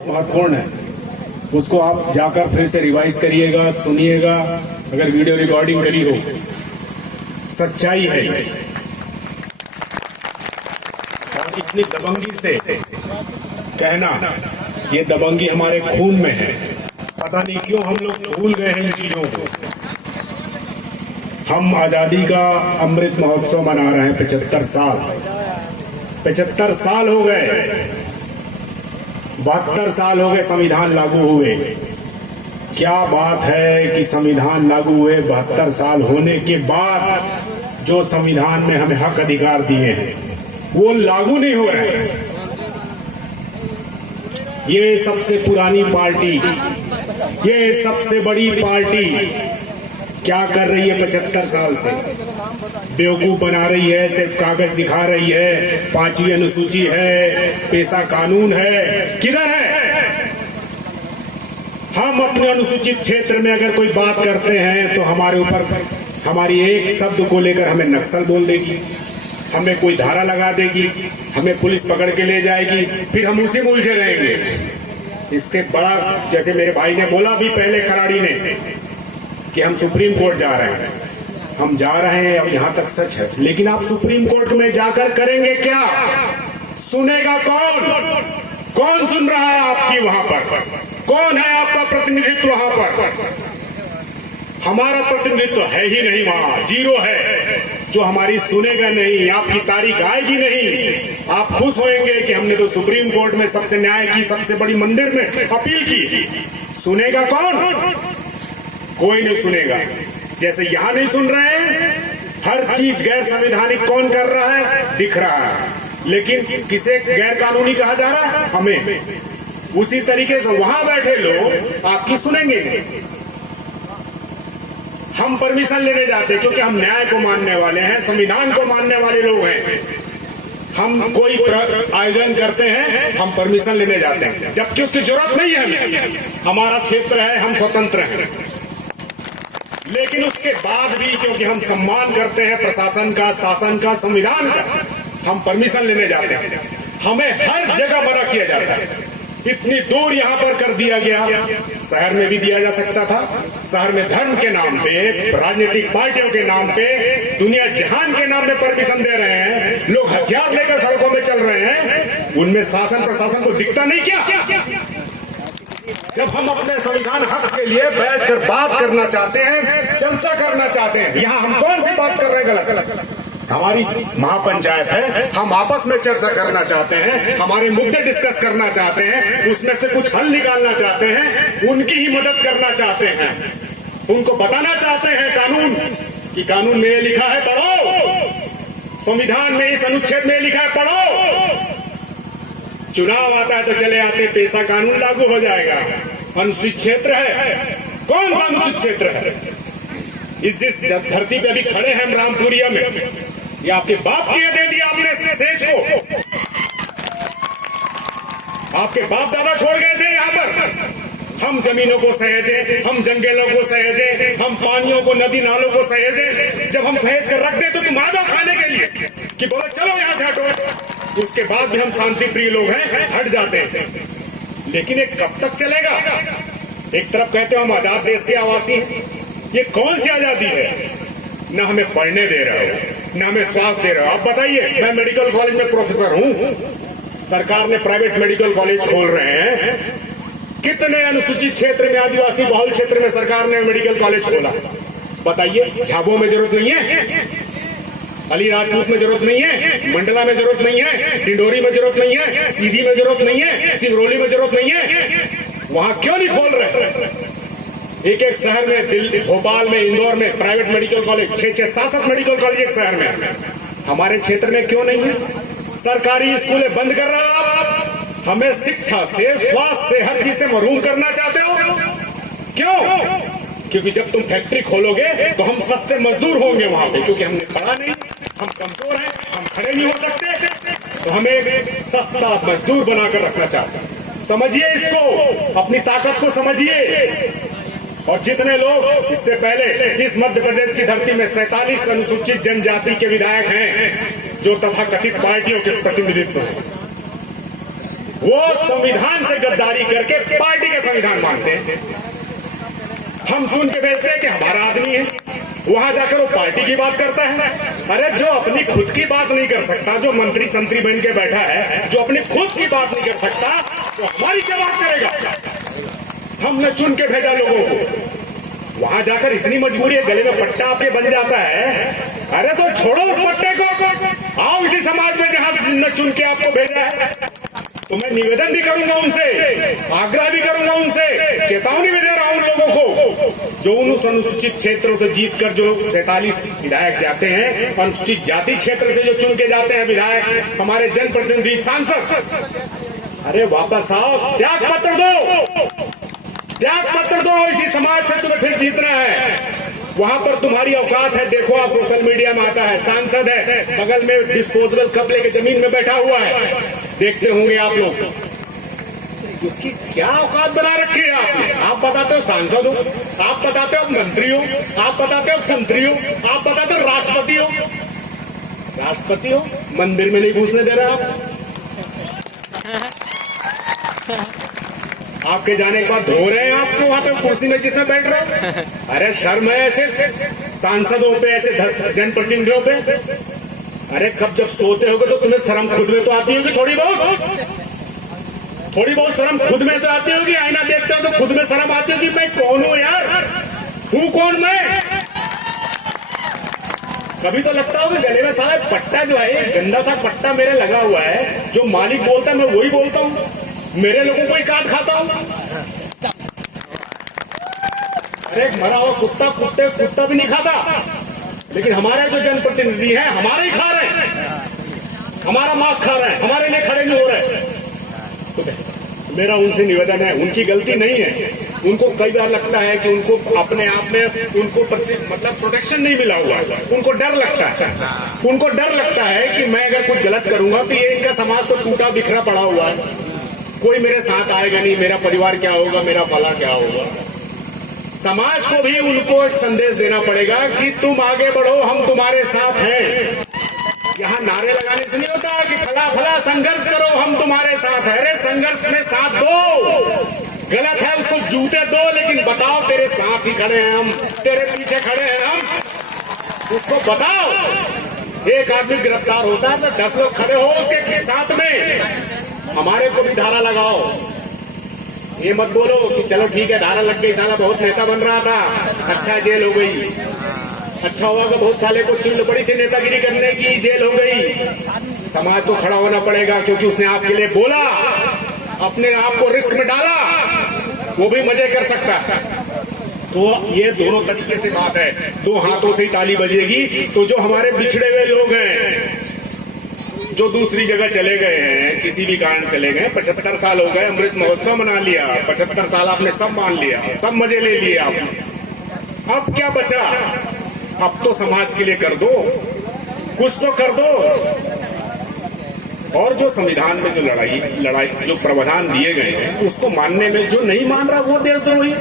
महत्वपूर्ण है, उसको आप जाकर फिर से रिवाइज करिएगा, सुनिएगा। अगर वीडियो रिकॉर्डिंग करी हो, सच्चाई है ये। और इतनी दबंगी से कहना, ये दबंगी हमारे खून में है। पता नहीं क्यों हम लोग भूल गए हैं इन चीजों को। हम आजादी का अमृत महोत्सव मना रहे हैं। 75 साल हो गए, 72 साल हो गए संविधान लागू हुए। क्या बात है कि संविधान लागू हुए 72 साल होने के बाद जो संविधान ने हमें हक अधिकार दिए हैं वो लागू नहीं हो रहे हैं। ये सबसे पुरानी पार्टी, ये सबसे बड़ी पार्टी क्या कर रही है 75 साल से? बेवकूफ बना रही है, सिर्फ कागज दिखा रही है। 5वीं अनुसूची है, पेशा कानून है, किधर है? हम अपने अनुसूचित क्षेत्र में अगर कोई बात करते हैं तो हमारे ऊपर हमारी एक शब्द को लेकर हमें नक्सल बोल देगी, हमें कोई धारा लगा देगी, हमें पुलिस पकड़ के ले जाएगी, फिर हम उसी में उलझे रहेंगे। इससे बड़ा, जैसे मेरे भाई ने बोला भी पहले खराड़ी ने, कि हम सुप्रीम कोर्ट जा रहे हैं। हम जा रहे हैं, अब यहां तक सच है। लेकिन आप सुप्रीम कोर्ट में जाकर करेंगे क्या? सुनेगा कौन? कौन सुन रहा है आपकी वहां पर? कौन है आपका प्रतिनिधित्व वहां पर? हमारा प्रतिनिधित्व है ही नहीं, वहां जीरो है। जो हमारी सुनेगा नहीं, आपकी तारीख आएगी नहीं। आप खुश होंगे कि हमने तो सुप्रीम कोर्ट में सबसे न्याय की, सबसे बड़ी मंदिर में अपील की। सुनेगा कौन? कोई नहीं सुनेगा। जैसे यहां नहीं सुन रहे हैं, हर चीज गैर संवैधानिक कौन कर रहा है? दिख रहा है। लेकिन किसे गैर कानूनी कहा जा रहा है? हमें। उसी तरीके से वहां बैठे लोग आपकी सुनेंगे। हम परमिशन लेने जाते हैं क्योंकि हम न्याय को मानने वाले हैं, संविधान को मानने वाले लोग हैं। हम कोई आयोजन करते हैं, हम परमिशन लेने जाते हैं, जबकि उसकी जरूरत नहीं है। हमारा क्षेत्र है, हम स्वतंत्र हैं। लेकिन उसके बाद भी क्योंकि हम सम्मान करते हैं प्रशासन का, शासन का, संविधान का, हम परमिशन लेने जाते हैं। हमें हर जगह मना किया जाता है। इतनी दूर यहाँ पर कर दिया गया। शहर में भी दिया जा सकता था। शहर में धर्म के नाम पे, राजनीतिक पार्टियों के नाम पे, दुनिया जहान के नाम पे परमिशन दे रहे हैं। लोग हथियार लेकर सड़कों में चल रहे हैं। उनमें शासन प्रशासन को दिखता नहीं क्या? जब हम अपने संविधान हक के लिए बैठकर बात करना चाहते हैं, चर्चा करना चाहते हैं, यहाँ हम कौन सी बात कर रहे हैं गलत? हमारी महापंचायत है, हम आपस में चर्चा करना चाहते हैं, हमारे मुद्दे डिस्कस करना चाहते हैं, उसमें से कुछ हल निकालना चाहते हैं, उनकी ही मदद करना चाहते हैं, उनको बताना चाहते हैं कानून कि कानून में ये लिखा है पढ़ो, संविधान में इस अनुच्छेद में लिखा है पढ़ो। चुनाव आता है तो चले आते, पेशा कानून लागू हो जाएगा। अनुसूचित क्षेत्र है, कौन सा अनुसूचित क्षेत्र है? जिस धरती पे अभी खड़े हैं हम रामपुरिया में, ये आपके बाप की दे दिया आपने सेज को। आपके बाप दादा छोड़ गए थे यहाँ पर। हम जमीनों को सहेजे, हम जंगलों को सहेजे, हम पानियों को, नदी नालों को सहेजे। जब हम सहेज कर रख दे तो तुम आ जाओ खाने के लिए कि बोलो चलो यहाँ से हटो। उसके बाद भी हम शांति प्रिय लोग हैं, हट जाते हैं। लेकिन ये कब तक चलेगा? एक तरफ कहते हो हम आजाद देश के आवासी हैं। ये कौन सी आजादी है? न हमें पढ़ने दे रहे हो, न हमें स्वास्थ्य दे रहे हो। आप बताइए, मैं मेडिकल कॉलेज में प्रोफेसर हूं, सरकार ने प्राइवेट मेडिकल कॉलेज खोल रहे हैं। कितने अनुसूचित क्षेत्र में, आदिवासी बहुल क्षेत्र में सरकार ने मेडिकल कॉलेज खोला? बताइए, झाबुआ में जरूरत नहीं है, अलीराजपूत में जरूरत नहीं है, मंडला में जरूरत नहीं है, डिंडोरी में जरूरत नहीं है, सीधी में जरूरत नहीं है, सिंगरौली में जरूरत नहीं है। वहां क्यों नहीं खोल रहे? एक एक शहर में, दिल्ली, भोपाल में, इंदौर में private medical college, 6-6, 7 medical college एक शहर में। हमारे क्षेत्र में क्यों नहीं है? सरकारी स्कूलें बंद कर रहे हो आप। हमें शिक्षा से, स्वास्थ्य से, हर चीज से महरूम करना चाहते हो। क्यों? क्योंकि जब तुम फैक्ट्री खोलोगे तो हम सस्ते मजदूर होंगे वहां पे, क्योंकि हमने पढ़ा नहीं, हम कमजोर हैं, हम खड़े नहीं हो सकते, तो हमें एक सस्ता मजदूर बनाकर रखना चाहते हैं। समझिए इसको, अपनी ताकत को समझिए। और जितने लोग इससे पहले इस मध्य प्रदेश की धरती में 47 अनुसूचित जनजाति के विधायक हैं, जो तथाकथित पार्टियों के प्रतिनिधित्व हैं, वो संविधान से गद्दारी करके पार्टी का संविधान मानते हैं। हम चुन के भेजते हैं कि हमारा आदमी है, वहां जाकर वो पार्टी की बात करता है। अरे जो अपनी खुद की बात नहीं कर सकता, जो मंत्री संतरी बन के बैठा है, जो अपनी खुद की बात नहीं कर सकता, तो हमारी क्या बात करेगा? हमने चुन के भेजा लोगों को, वहां जाकर इतनी मजबूरी है, गले में पट्टा आपके बन जाता है। अरे तो छोड़ो उस पट्टे को, आओ इसी समाज में जहां जिसने चुन के आपको भेजा है। तो मैं निवेदन भी करूंगा उनसे, आग्रह भी करूंगा उनसे, चेतावनी भी दे रहा हूं उन लोगों को जो उन अनुसूचित क्षेत्रों से जीतकर जो 47 विधायक जाते हैं, अनुसूचित जाति क्षेत्र से जो चुन के जाते हैं विधायक, हमारे जनप्रतिनिधि, सांसद, अरे वापस आओ, त्याग पत्र दो, त्याग पत्र दो। इसी समाज से तुम्हें फिर जीतना है, वहां पर तुम्हारी औकात है। देखो आप सोशल मीडिया में आता है, सांसद है, बगल में डिस्पोजेबल कप लेके जमीन में बैठा हुआ है, देखते होंगे आप लोग। उसकी क्या औकात बना रखी है आपने? आप बताते हो सांसद हो, आप बताते हो मंत्री हो, आप बताते हो संतरी हो, आप बताते हो राष्ट्रपति हो। राष्ट्रपति हो, मंदिर में नहीं घुसने दे रहे आप। आपके जाने के बाद धो रहे हैं आपको वहां पे कुर्सी में जिसमें बैठ रहे हो। अरे शर्म है ऐसे सांसदों पे, ऐसे जनप्रतिनिधियों पे। अरे कब जब सोते होगे तो तुम्हें शर्म खुद में तो आती होगी, थोड़ी बहुत शर्म खुद में तो आती होगी। आईना देखते हो तो खुद में शर्म आती होगी, मैं कौन हूं यार, हूं कौन मैं? कभी तो लगता होगा गले में सारा पट्टा जो है, गंदा सा पट्टा मेरे लगा हुआ है, जो मालिक बोलता है मैं वही बोलता हूँ, मेरे लोगों को ही काट खाता हूं। अरे मरा हुआ कुत्ता भी नहीं खाता, लेकिन हमारे जो जनप्रतिनिधि हैं हमारे ही खा रहे हैं, हमारा मांस खा रहे हैं, हमारे लिए खड़े नहीं हो रहे। तो मेरा उनसे निवेदन है, उनकी गलती नहीं है, उनको कई बार लगता है कि उनको अपने आप में उनको मतलब प्रोटेक्शन नहीं मिला हुआ है, उनको डर लगता है कि मैं अगर कुछ गलत करूंगा तो ये इनका समाज तो टूटा बिखरा पड़ा हुआ है, कोई मेरे साथ आएगा नहीं, मेरा परिवार क्या होगा, मेरा भला क्या होगा। समाज को भी उनको एक संदेश देना पड़ेगा कि तुम आगे बढ़ो, हम तुम्हारे साथ हैं। यहाँ नारे लगाने से नहीं होता कि फला फला संघर्ष करो, हम तुम्हारे साथ हैं। अरे संघर्ष में साथ दो, गलत है उसको जूते दो, लेकिन बताओ तेरे साथ ही खड़े हैं हम, तेरे पीछे खड़े हैं हम, उसको बताओ। एक आदमी गिरफ्तार होता है तो 10 लोग खड़े हो उसके साथ में, हमारे को भी धारा लगाओ। ये मत बोलो कि चलो ठीक है धारा लग गई, साला बहुत नेता बन रहा था, अच्छा जेल हो गई, अच्छा हुआ कि बहुत साले को चिल्ल पड़ी थी नेतागिरी करने की, जेल हो गई। समाज को खड़ा होना पड़ेगा क्योंकि उसने आपके लिए बोला, अपने आप को रिस्क में डाला, वो भी मजे कर सकता है। तो ये दोनों तरीके से बात है, दो हाथों से ही ताली बजेगी। तो जो हमारे बिछड़े हुए लोग हैं, जो दूसरी जगह चले गए हैं, किसी भी कारण चले गए, 75 साल हो गए, अमृत महोत्सव मना लिया, 75 साल आपने सब मान लिया, सब मजे ले लिए आपने, अब क्या बचा? अब तो समाज के लिए कर दो, कुछ तो कर दो। और जो संविधान में जो लड़ाई जो प्रावधान दिए गए हैं उसको मानने में जो नहीं मान रहा वो देशद्रोही,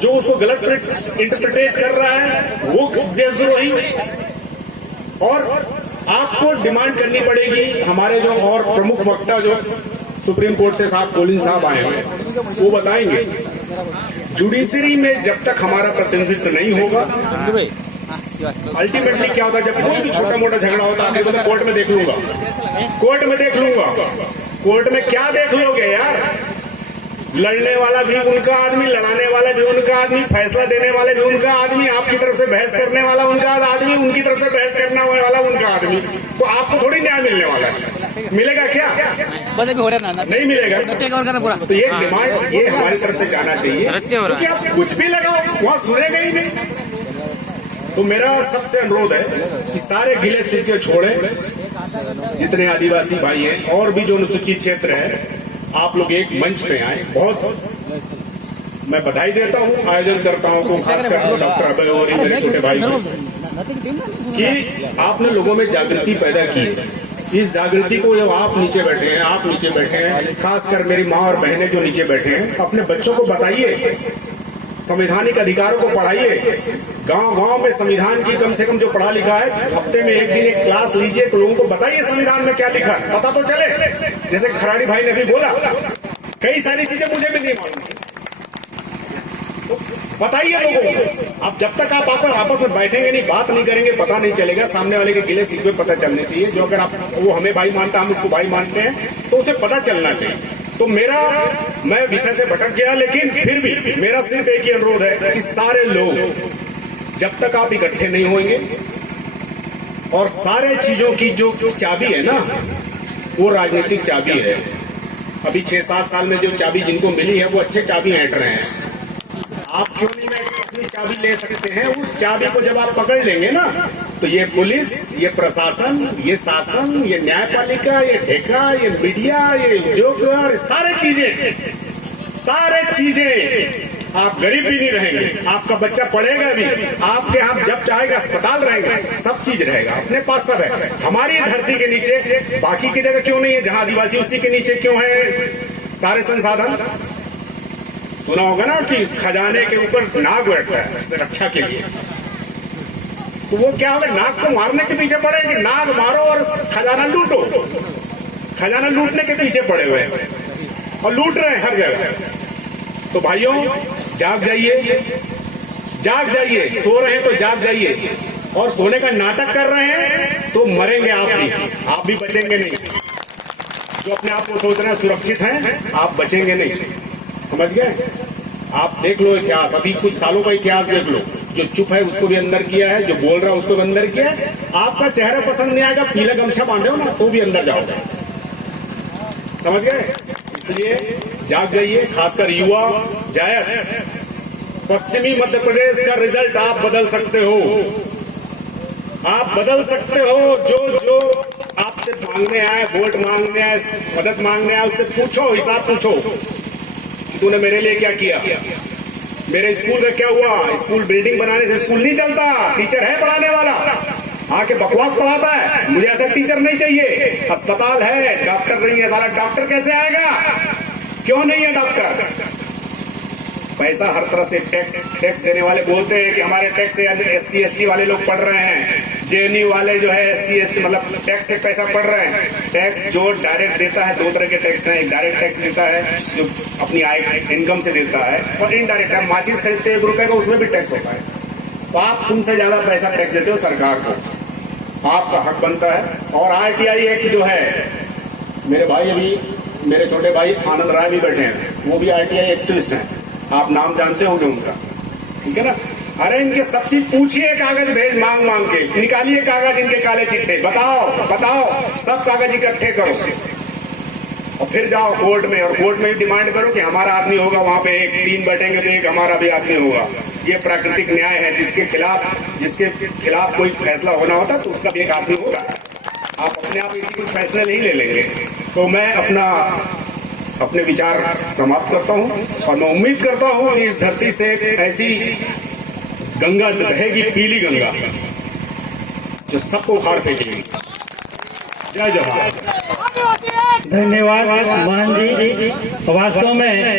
जो उसको गलत इंटरप्रिटेट कर रहा है वो देशद्रोही। और आपको डिमांड करनी पड़ेगी, हमारे जो और प्रमुख वक्ता जो सुप्रीम कोर्ट से साहब कोलिन साहब आए हैं वो बताएंगे, जुडिशरी में जब तक हमारा प्रतिनिधित्व नहीं होगा, अल्टीमेटली क्या होता है, जब कोई भी छोटा मोटा झगड़ा होता है तो कोर्ट में देख लूंगा, कोर्ट में क्या देख लोगे यार? लड़ने वाला भी उनका आदमी, लड़ाने वाला भी उनका आदमी, फैसला देने वाले भी उनका आदमी, आपकी तरफ से बहस करने वाला उनका आदमी, उनकी तरफ से बहस करने वाला उनका आदमी। तो आपको थोड़ी न्याय मिलने वाला है, मिलेगा क्या? नहीं मिलेगा। तो ये डिमांड ये हमारी तरफ से जाना चाहिए, क्योंकि आप कुछ भी लगाओ वहां सुनेगा ही नहीं। तो मेरा सबसे अनुरोध है कि सारे गिले शिकवे छोड़े, जितने आदिवासी भाई हैं और भी जो अनुसूचित क्षेत्र है, आप लोग एक मंच पे आए। बहुत मैं बधाई देता हूँ आयोजन करताओं को, खासकर डॉक्टर अभय और मेरे छोटे भाई को, कि आपने लोगों में जागृति पैदा की। इस जागृति को जो आप नीचे बैठे हैं, खासकर मेरी माँ और बहनें जो नीचे बैठे हैं, अपने बच्चों को बताइए, संवैधानिक अधिकारों को पढ़ाइए, गांव गांव में संविधान की कम से कम जो पढ़ा लिखा है, हफ्ते में एक दिन एक क्लास लीजिए, तो लोगों को बताइए संविधान में क्या लिखा है, पता तो चले। जैसे खराड़ी भाई ने भी बोला, कई सारी चीजें मुझे भी नहीं मालूम, तो बताइए लोगों को। अब जब तक आप आपस में बैठेंगे नहीं, बात नहीं करेंगे, पता नहीं चलेगा। सामने वाले के गिले शिकवे पता चलने चाहिए। जो अगर आप वो हमें भाई मानता, हम उसको भाई मानते हैं, तो उसे पता चलना चाहिए। तो मैं विषय से भटक गया, लेकिन फिर भी मेरा सिर्फ एक ही अनुरोध है कि सारे लोग जब तक आप इकट्ठे नहीं होंगे, और सारे चीजों की जो चाबी है ना, वो राजनीतिक चाबी है। अभी 6-7 साल में जो चाबी जिनको मिली है, वो अच्छे चाबी ऐंठ रहे हैं। आप क्यों नहीं अपनी चाबी ले सकते हैं? उस चाबी को जब आप पकड़ लेंगे ना, तो ये पुलिस, ये प्रशासन, ये शासन, ये न्यायपालिका, ये ठेका, ये मीडिया, ये उद्योग, सारे चीजें, आप गरीब भी नहीं रहेंगे, आपका बच्चा पढ़ेगा भी, आपके यहाँ जब चाहेगा अस्पताल रहेंगे, सब चीज रहेगा, अपने पास सब है। हमारी धरती के नीचे बाकी की जगह क्यों नहीं है? जहां आदिवासी, उसी के नीचे क्यों है सारे संसाधन? सुना होगा ना कि खजाने के ऊपर नाग बैठता है रक्षा के लिए। तो वो क्या होगा, नाग को मारने के पीछे पड़े कि नाग मारो और खजाना लूटो। खजाना लूटने के पीछे पड़े हुए हैं और लूट रहे हैं हर जगह। तो भाइयों, जाग जाइए, जाग जाइए। सो रहे हैं तो जाग जाइए, और सोने का नाटक कर रहे हैं तो मरेंगे आप भी बचेंगे नहीं। जो अपने आप को सोच रहे हैं सुरक्षित हैं, आप बचेंगे नहीं, समझ गए? आप देख लो इतिहास, अभी कुछ सालों का इतिहास देख लो। जो चुप है उसको भी अंदर किया है, जो बोल रहा है उसको भी अंदर किया है। आपका चेहरा पसंद नहीं आएगा, पीला गमछा बांधे हो ना, तो भी अंदर जाओगे, समझ गए? इसलिए जाग जाइए, खासकर युवा। जायस, पश्चिमी मध्य प्रदेश का रिजल्ट आप बदल सकते हो, आप बदल सकते हो। जो आपसे मांगने आए, वोट मांगने आए, मदद मांगने आए, उससे पूछो, हिसाब पूछो, तूने मेरे लिए क्या किया, मेरे स्कूल में क्या हुआ। स्कूल बिल्डिंग बनाने से स्कूल नहीं चलता, टीचर है पढ़ाने वाला, आके बकवास पढ़ाता है। मुझे ऐसा टीचर नहीं चाहिए। अस्पताल है, डॉक्टर नहीं है, साला डॉक्टर कैसे आएगा? क्यों नहीं है डॉक्टर? पैसा हर तरह से टैक्स देने वाले बोलते हैं कि हमारे टैक्स से SC ST वाले लोग पढ़ रहे हैं, JNU वाले जो है SC ST मतलब टैक्स से पैसा पढ़ रहे हैं। टैक्स जो डायरेक्ट देता है, 2 तरह के टैक्स हैं। एक डायरेक्ट टैक्स देता है जो अपनी आय इनकम से देता है, और इनडायरेक्ट, हम माचिस खरीदते हैं 1 रुपए का, उसमें भी टैक्स होता है। तो आप तुमसे ज्यादा पैसा टैक्स देते हो सरकार को, आपका हक बनता है। और RTI एक्ट जो है, मेरे भाई, अभी मेरे छोटे भाई आनंद राय भी बैठे हैं, वो भी RTI एक्टिविस्ट हैं, आप नाम जानते होंगे उनका, ठीक है ना? अरे इनके सब चीज पूछिए, कागज भेज मांग के निकालिए, कागज इनके काले चिट्ठे, बताओ, सब कागज इकट्ठे करो और फिर जाओ कोर्ट में, और कोर्ट में डिमांड करो कि हमारा आदमी होगा वहां पे, 3 बैठेंगे तो एक हमारा भी आदमी होगा। ये प्राकृतिक न्याय है, जिसके खिलाफ कोई फैसला होना होता तो उसका भी एक आदमी होगा। आप अपने आप इसी कुछ फैसले नहीं ले लेंगे। तो मैं अपने विचार समाप्त करता हूं, और मैं उम्मीद करता हूं कि इस धरती से ऐसी गंगा रहेगी, पीली गंगा, जो सबको उखाड़ फेंकेगी। जय जवान। धन्यवाद मान जी। वास्तव में